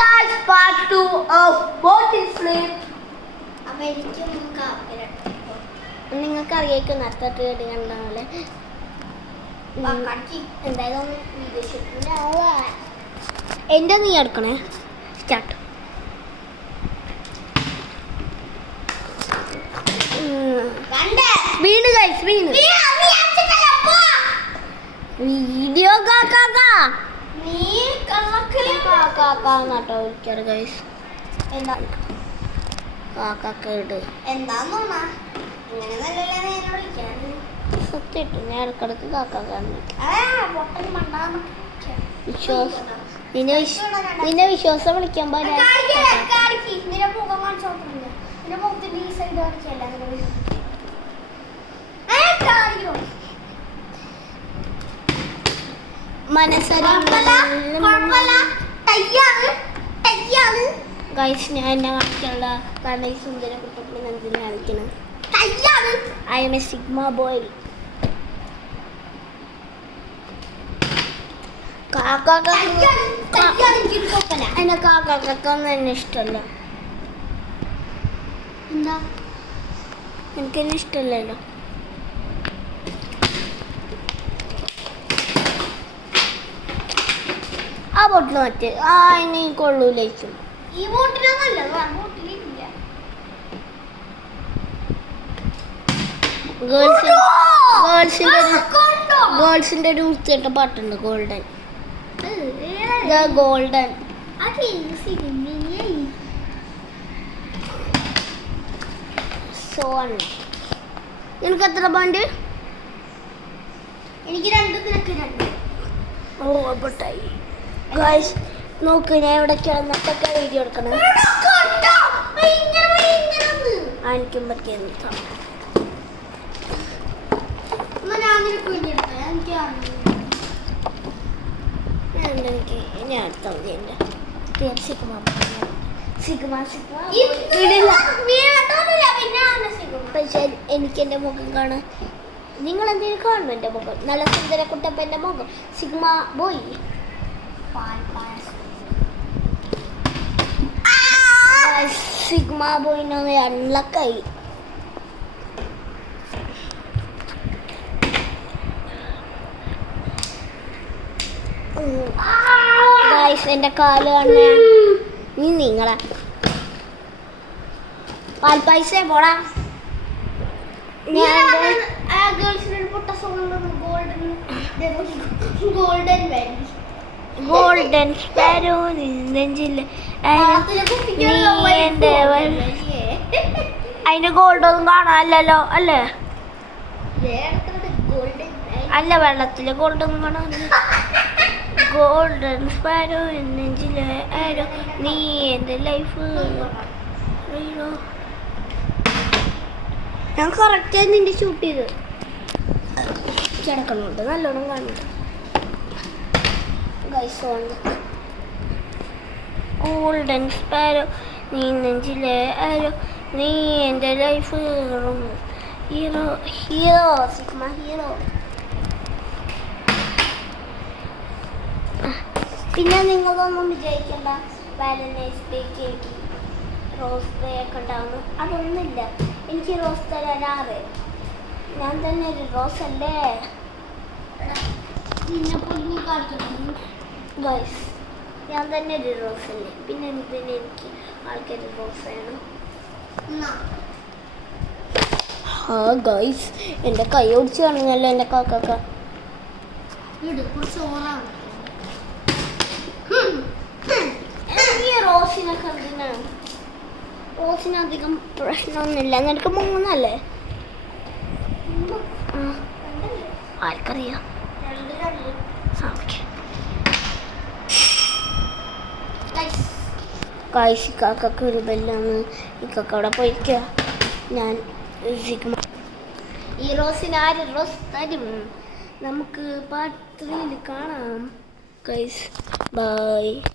guys, part 2 of bottle flip. നിങ്ങൾക്ക് അറിയായിരിക്കും നേരത്തെ കേട്ട് കണ്ടാല് എന്തായാലും എൻ്റെ നീ എടുക്കണേ. സ്റ്റാർട്ട്. വീണ് ഗൈസ്, വീണ് വീഡിയോ കാക്കാക്കാ കാക്കാക്കാട്ടോ വിളിക്കാറ് ഗൈസ്. എന്താ കാക്കാക്കേട് എന്താന്നോന്നാ ഇങ്ങനെ നല്ലല്ലേ വിളിക്കാറ്. സത്യമായിട്ട് ഞാൻ ഇടക്കിടക്ക് കാക്കാക്കാന്ന് നിന്നെ വിശ്വാസം വിളിക്കാൻ പാടില്ല. ഗൈസ് ഞാൻ എന്നെ കാണിക്കാനുള്ള കാരണം ഈ സുന്ദര കുട്ടപ്പി നന്ദിനെ കാണിക്കണം. I M A sigma boy. എന്നെ കാക്കാക്കൊന്നും എന്നെ ഇഷ്ടമല്ല. എന്താ എനിക്കെന്നെ ഇഷ്ടമല്ലല്ലോ. ആ ബോട്ടിൽ മറ്റേ ഇനി കൊള്ളൂലേച്ചു. ഈ ബോട്ടിലൊന്നല്ല, ബോട്ടിലില്ല. ഗേൾസിന്റെ ഒരു വൃത്തിയായിട്ട പാട്ടുണ്ട്, ഗോൾഡൻ. Golden zone. നിനക്ക് എത്ര പോയിന്റ്? എനിക്ക് 2 ഓ പൊട്ടായി. ഗൈസ് നോക്ക്, ഞാൻ ഇവിടെ കിടന്നിട്ടൊക്കെ വീഡിയോ എടുക്കണം. എനിക്കും പറ്റിയത് ഞാൻ അടുത്ത മതി. എൻ്റെ പക്ഷേ എനിക്ക് എൻ്റെ മുഖം കാണാൻ നിങ്ങൾ എന്തെങ്കിലും കാണണം. എൻ്റെ മുഖം നല്ല സുന്ദര കുട്ടപ്പൻ്റെ മുഖം സിഗ്മ ബോയ്. സിഗ്മ ബോയിനൊന്ന് അൺലക്കായി. എൻ്റെ കാല് കാണ നീ നിങ്ങളെ പാൽപ്പായസ പോടാ. ഗോൾഡൻ സ്പാരോ നെഞ്ചില് അതിന്റെ ഗോൾഡ് ഒന്നും കാണാനല്ലോ അല്ലേ? അല്ല, വെള്ളത്തില് ഗോൾഡ് ഒന്നും കാണാനില്ല. ഗോൾഡൻ സ്പാരോ നെഞ്ചില് ആരോ നീ എൻ്റെ ലൈഫ്. ഞാൻ കറക്റ്റായി നിന്റെ ഷൂട്ട് ചെയ്ത് കിടക്കണുണ്ട്, നല്ലോണം കാണുന്നുണ്ട്. ഗോൾഡൻ സ്പാരോ നീ നെഞ്ചിലെ ആരോ നീ എൻ്റെ life. Hero hero sigma hero. പിന്നെ നിങ്ങളൊന്നും വിചാരിക്കണ്ട വാലന്റൈൻസ് ഡേക്ക് എനിക്ക് റോസ് ഡേ ഒക്കെ ഉണ്ടാവുന്നു. അതൊന്നുമില്ല. എനിക്ക് റോസ് തരാറ് ഞാൻ തന്നെ ഒരു റോസ് അല്ലേ. ഗൈസ് ഞാൻ തന്നെ ഒരു റോസ് അല്ലേ, പിന്നെ എന്തിന് എനിക്ക് ആൾക്കാർ റോസ് വേണം? ആ ഗൈസ് എൻ്റെ കൈ ഓടിച്ച് കാണുന്നല്ലോ എൻ്റെ കാക്കാക്ക. റോസിനൊക്കെ എന്തിനാണ്? റോസിനധികം പ്രശ്നമൊന്നുമില്ല. നിനക്ക് 3 ആർക്കറിയാം. കായ്സ് കാക്കക്ക് ഒരു ബെല്ലാണ്. ഈ കാക്ക അവിടെ പോയിക്കുക. ഞാൻ ഈ റോസിന് ആര് റോസ് തരും? നമുക്ക് പാർട്ട് 3 കാണാം. Guys bye.